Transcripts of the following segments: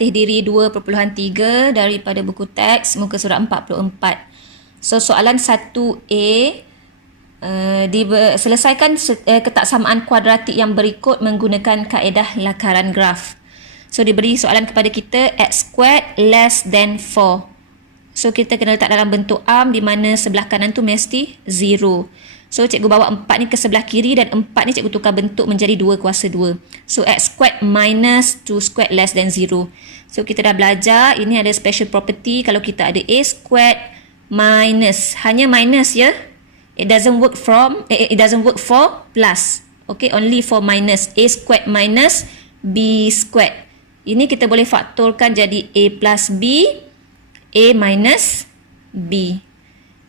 latih diri 2.3 daripada buku teks muka surat 44. So soalan 1A, selesaikan ketaksamaan kuadratik yang berikut menggunakan kaedah lakaran graf. So diberi soalan kepada kita x squared less than 4. So kita kena letak dalam bentuk arm di mana sebelah kanan tu mesti 0. So cikgu bawa 4 ni ke sebelah kiri dan 4 ni cikgu tukar bentuk menjadi 2 kuasa 2. So x squared minus 2 squared less than 0. So kita dah belajar ini ada special property kalau kita ada a squared minus, hanya minus ya. It doesn't work for plus. Okay, only for minus. A squared minus b squared. Ini kita boleh faktorkan jadi a plus b, a minus b.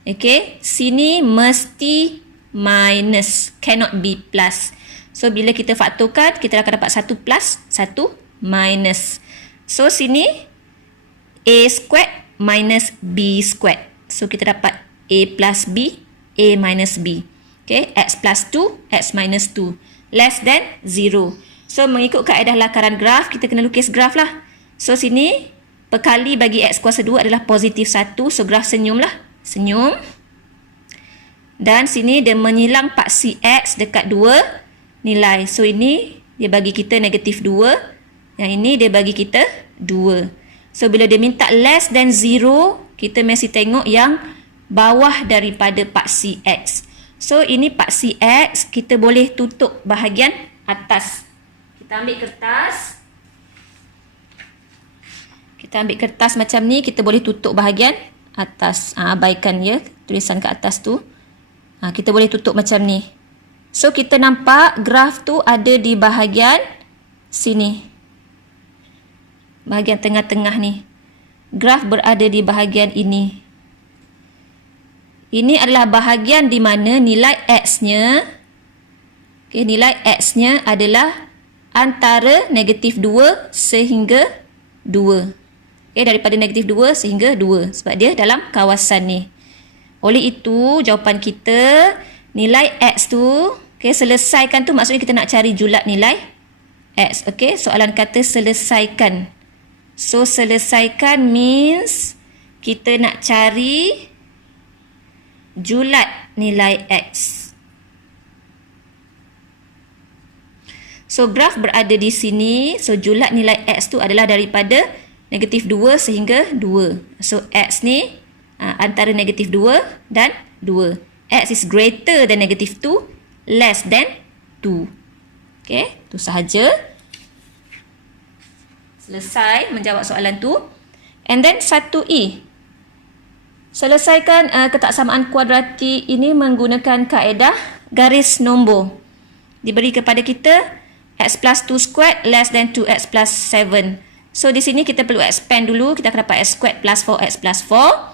Okay, sini mesti minus, cannot be plus. So bila kita faktorkan, kita akan dapat 1 plus, 1 minus. So sini a squared minus b squared. So kita dapat a plus b, a minus b. Okay, x plus 2, x minus 2. Less than 0. So mengikut kaedah lakaran graf, kita kena lukis graf lah. So sini, perkali bagi x kuasa 2 adalah positif 1. So graf senyum lah. Senyum. Dan sini dia menyilang paksi x dekat 2 nilai. So ini dia bagi kita negatif 2. Yang ini dia bagi kita 2. So bila dia minta less than 0, kita mesti tengok yang bawah daripada paksi x. So ini paksi x, kita boleh tutup bahagian atas. Kita ambil kertas. Kita ambil kertas macam ni, kita boleh tutup bahagian atas. Abaikan ya tulisan kat atas tu. Kita boleh tutup macam ni. So kita nampak graf tu ada di bahagian sini. Bahagian tengah-tengah ni. Graf berada di bahagian ini. Ini adalah bahagian di mana nilai x-nya, okay, nilai x-nya adalah antara negatif 2 sehingga 2. Okay, daripada negatif 2 sehingga 2. Sebab dia dalam kawasan ni. Oleh itu, jawapan kita, nilai x tu, okay, selesaikan tu maksudnya kita nak cari julat nilai x. Okay, soalan kata selesaikan. So, selesaikan means kita nak cari julat nilai x. So, graf berada di sini. So, julat nilai x tu adalah daripada negatif 2 sehingga 2. So, x ni antara negatif 2 dan 2. X is greater than negatif 2, less than 2. Okay, itu sahaja. Selesai menjawab soalan tu. And then 1E. Selesaikan ketaksamaan kuadratik ini menggunakan kaedah garis nombor. Diberi kepada kita x plus 2 squared less than 2x plus 7. So di sini kita perlu expand dulu. Kita akan dapat x squared plus 4x plus 4.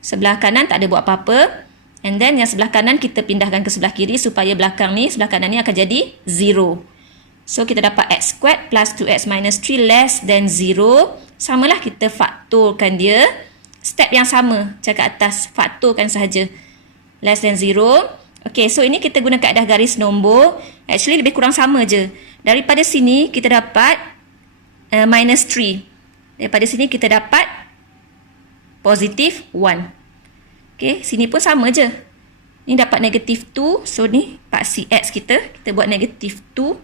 Sebelah kanan tak ada buat apa-apa. And then yang sebelah kanan kita pindahkan ke sebelah kiri supaya belakang ni, sebelah kanan ni akan jadi 0. So kita dapat x squared plus 2x minus 3 less than 0. Samalah kita faktorkan dia. Step yang sama cakap atas, faktorkan sahaja. Less than 0. Okay, so ini kita guna kaedah garis nombor. Actually lebih kurang sama je. Daripada sini kita dapat minus 3. Daripada sini kita dapat positif 1. Okay, sini pun sama je. Ni dapat negatif 2. So ni paksi x kita. Kita buat negatif 2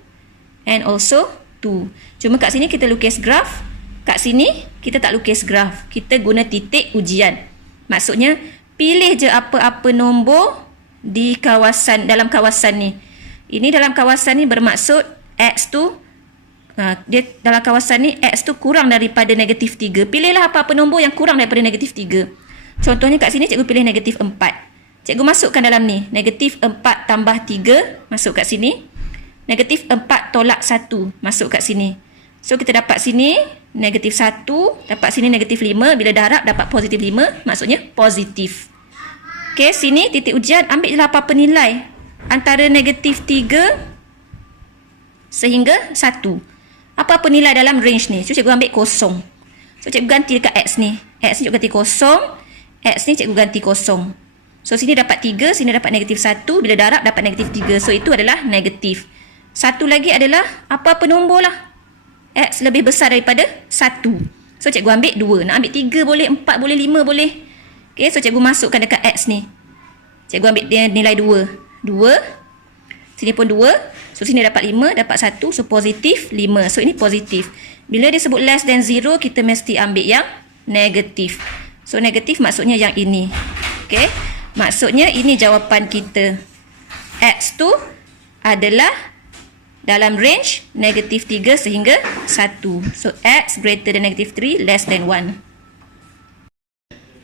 and also 2. Cuma kat sini kita lukis graf. Kat sini kita tak lukis graf. Kita guna titik ujian. Maksudnya pilih je apa-apa nombor di kawasan, dalam kawasan ni. Ini dalam kawasan ni bermaksud x tu dia dalam kawasan ni x tu kurang daripada negatif 3. Pilihlah apa-apa nombor yang kurang daripada negatif 3. Contohnya kat sini cikgu pilih negatif 4. Cikgu masukkan dalam ni. Negatif 4 tambah 3 masuk kat sini. Negatif 4 tolak 1 masuk kat sini. So kita dapat sini negatif 1. Dapat sini negatif 5. Bila darab dapat positif 5. Maksudnya positif. Okay, sini titik ujian. Ambil je lah apa-apa nilai. Antara negatif 3 sehingga 1. Apa-apa nilai dalam range ni. So cikgu ambil kosong. So cikgu ganti dekat x ni. X ni cikgu ganti kosong. X ni cikgu ganti kosong. So sini dapat 3. Sini dapat negatif 1. Bila darab dapat negatif 3. So itu adalah negatif. Satu lagi adalah apa-apa nombor lah. X lebih besar daripada 1. So, cikgu ambil 2. Nak ambil 3 boleh, 4 boleh, 5 boleh. Okay, so cikgu masukkan dekat X ni. Cikgu ambil dia nilai 2. 2. Sini pun 2. So, sini dapat 5, dapat 1. So, positif 5. So, ini positif. Bila dia sebut less than 0, kita mesti ambil yang negatif. So, negatif maksudnya yang ini. Okay. Maksudnya ini jawapan kita. X tu adalah dalam range negatif 3 sehingga 1. So, X greater than negative 3, less than 1.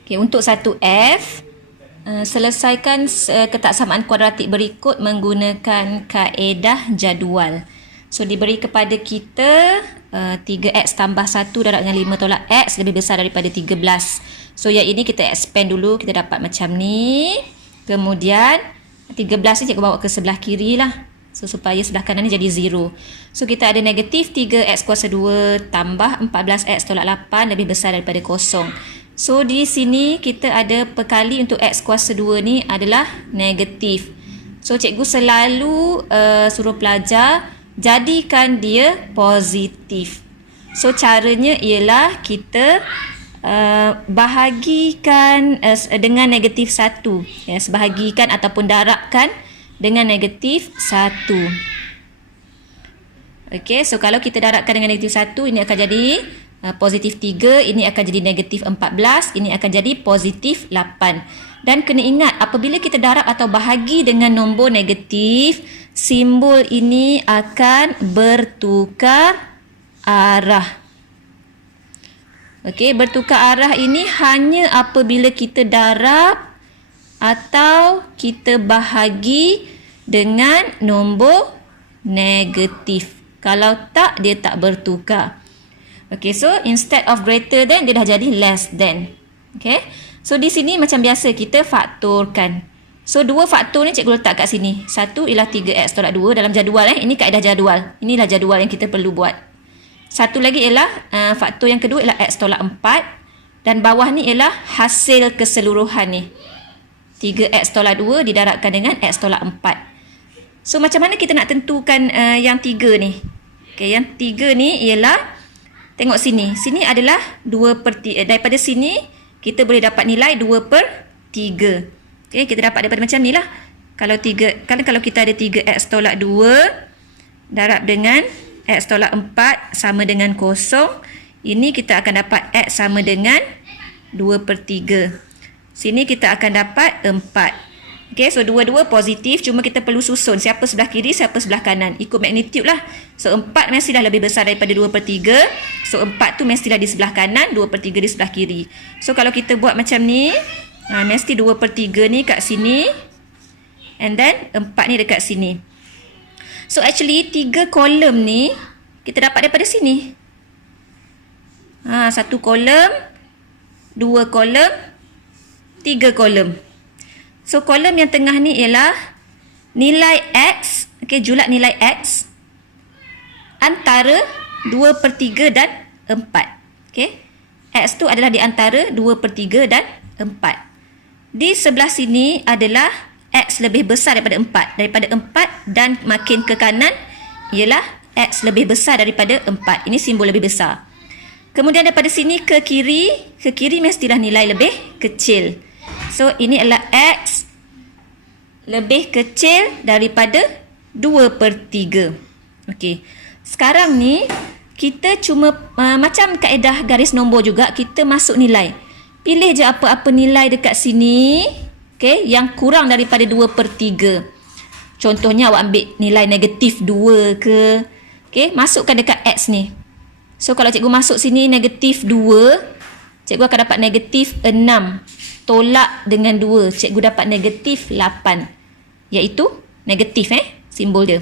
Okay, untuk 1F, selesaikan ketaksamaan kuadratik berikut menggunakan kaedah jadual. So, diberi kepada kita 3X tambah 1 darab dengan 5 tolak X lebih besar daripada 13. So, yang ini kita expand dulu. Kita dapat macam ni. Kemudian, 13 ni cikgu bawa ke sebelah kiri lah. So, supaya sebelah kanan ni jadi 0. So, kita ada negatif 3X kuasa 2 tambah 14X tolak 8 lebih besar daripada 0. So, di sini kita ada perkali untuk X kuasa 2 ni adalah negatif. So, cikgu selalu suruh pelajar jadikan dia positif. So, caranya ialah kita bahagikan dengan negatif 1. Yes, bahagikan ataupun darabkan dengan negatif 1. Okey, so kalau kita darabkan dengan negatif 1, ini akan jadi positif 3, ini akan jadi negatif 14, ini akan jadi positif 8. Dan kena ingat, apabila kita darab atau bahagi dengan nombor negatif, simbol ini akan bertukar arah. Okey, bertukar arah ini hanya apabila kita darab atau kita bahagi dengan nombor negatif. Kalau tak, dia tak bertukar. Okey, so instead of greater than, dia dah jadi less than. Okey, so di sini macam biasa kita faktorkan. So, 2 faktor ni cikgu letak kat sini. 1 ialah 3X tolak 2 dalam jadual. Ini kaedah jadual. Inilah jadual yang kita perlu buat. Satu lagi ialah faktor yang kedua ialah X tolak 4. Dan bawah ni ialah hasil keseluruhan ni. 3X tolak 2 didarabkan dengan X tolak 4. So, macam mana kita nak tentukan yang 3 ni? Okay, yang 3 ni ialah, tengok sini. Sini adalah 2/3. Daripada sini, kita boleh dapat nilai 2/3. Okay, kita dapat daripada macam ni lah. Kalau kita ada 3X tolak 2 darab dengan X tolak 4 sama dengan 0. Ini kita akan dapat X sama dengan 2/3. Sini kita akan dapat 4. Okay, so dua-dua positif. Cuma kita perlu susun siapa sebelah kiri, siapa sebelah kanan. Ikut magnitude lah. So 4 mestilah lebih besar daripada 2/3. So 4 tu mestilah di sebelah kanan, 2/3 di sebelah kiri. So kalau kita buat macam ni, mesti 2/3 ni kat sini. And then 4 ni dekat sini. So actually 3 kolom ni kita dapat daripada sini. 1 kolom, 2 kolom, 3 kolom. So kolom yang tengah ni ialah nilai X. Okay, julat nilai X antara 2/3 dan 4. Okay, X tu adalah di antara 2/3 dan 4. Di sebelah sini adalah X lebih besar daripada 4. Daripada 4 dan makin ke kanan ialah X lebih besar daripada 4. Ini simbol lebih besar. Kemudian daripada sini ke kiri mestilah nilai lebih kecil. So, ini adalah X lebih kecil daripada 2/3. Okey. Sekarang ni, kita cuma macam kaedah garis nombor juga, kita masuk nilai. Pilih je apa-apa nilai dekat sini, okay, yang kurang daripada 2/3. Contohnya awak ambil nilai negatif 2 ke. Okay, masukkan dekat X ni. So, kalau cikgu masuk sini negatif 2, cikgu akan dapat negatif 6. Tolak dengan 2, cikgu dapat negatif 8. Iaitu negatif simbol dia.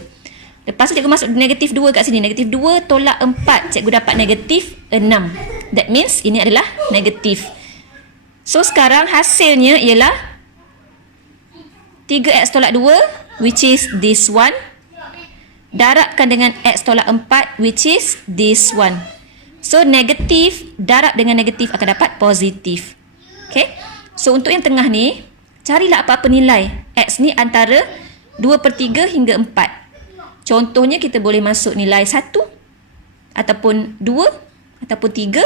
Lepas tu cikgu masuk negatif 2 kat sini. Negatif 2 tolak 4, cikgu dapat negatif 6. That means ini adalah negatif. So, sekarang hasilnya ialah 3X tolak 2, which is this one. Darabkan dengan X tolak 4, which is this one. So, negatif darab dengan negatif akan dapat positif. Okay. So, untuk yang tengah ni, carilah apa-apa nilai. X ni antara 2/3 hingga 4. Contohnya, kita boleh masuk nilai 1 ataupun 2 ataupun 3.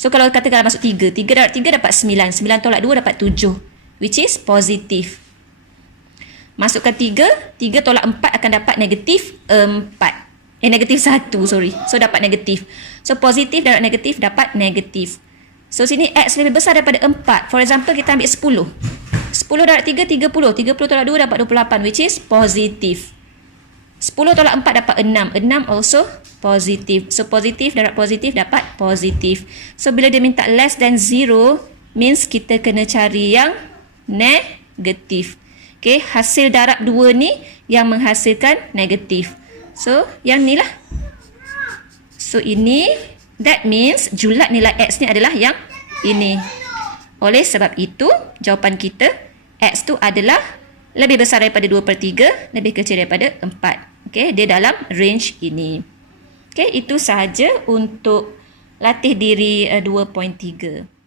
So kalau katakanlah masuk 3 darab 3 dapat 9, 9 tolak 2 dapat 7, which is positif. Masukkan 3 tolak 4 akan dapat negatif 4. Negatif 1, sorry. So dapat negatif. So positif darab negatif dapat negatif. So sini X lebih besar daripada 4. For example, kita ambil 10. 10 darab 3, 30. 30 tolak 2 dapat 28, which is positif. 10 tolak 4 dapat 6. 6 also positif. So positif darab positif dapat positif. So bila dia minta less than 0, means kita kena cari yang negatif. Okay, hasil darab 2 ni yang menghasilkan negatif. So, yang ni lah. So, ini, that means julat nilai X ni adalah yang ini. Oleh sebab itu, jawapan kita, X tu adalah lebih besar daripada 2/3, lebih kecil daripada 4. Okay, dia dalam range ini. Okay, itu sahaja untuk latih diri 2.3.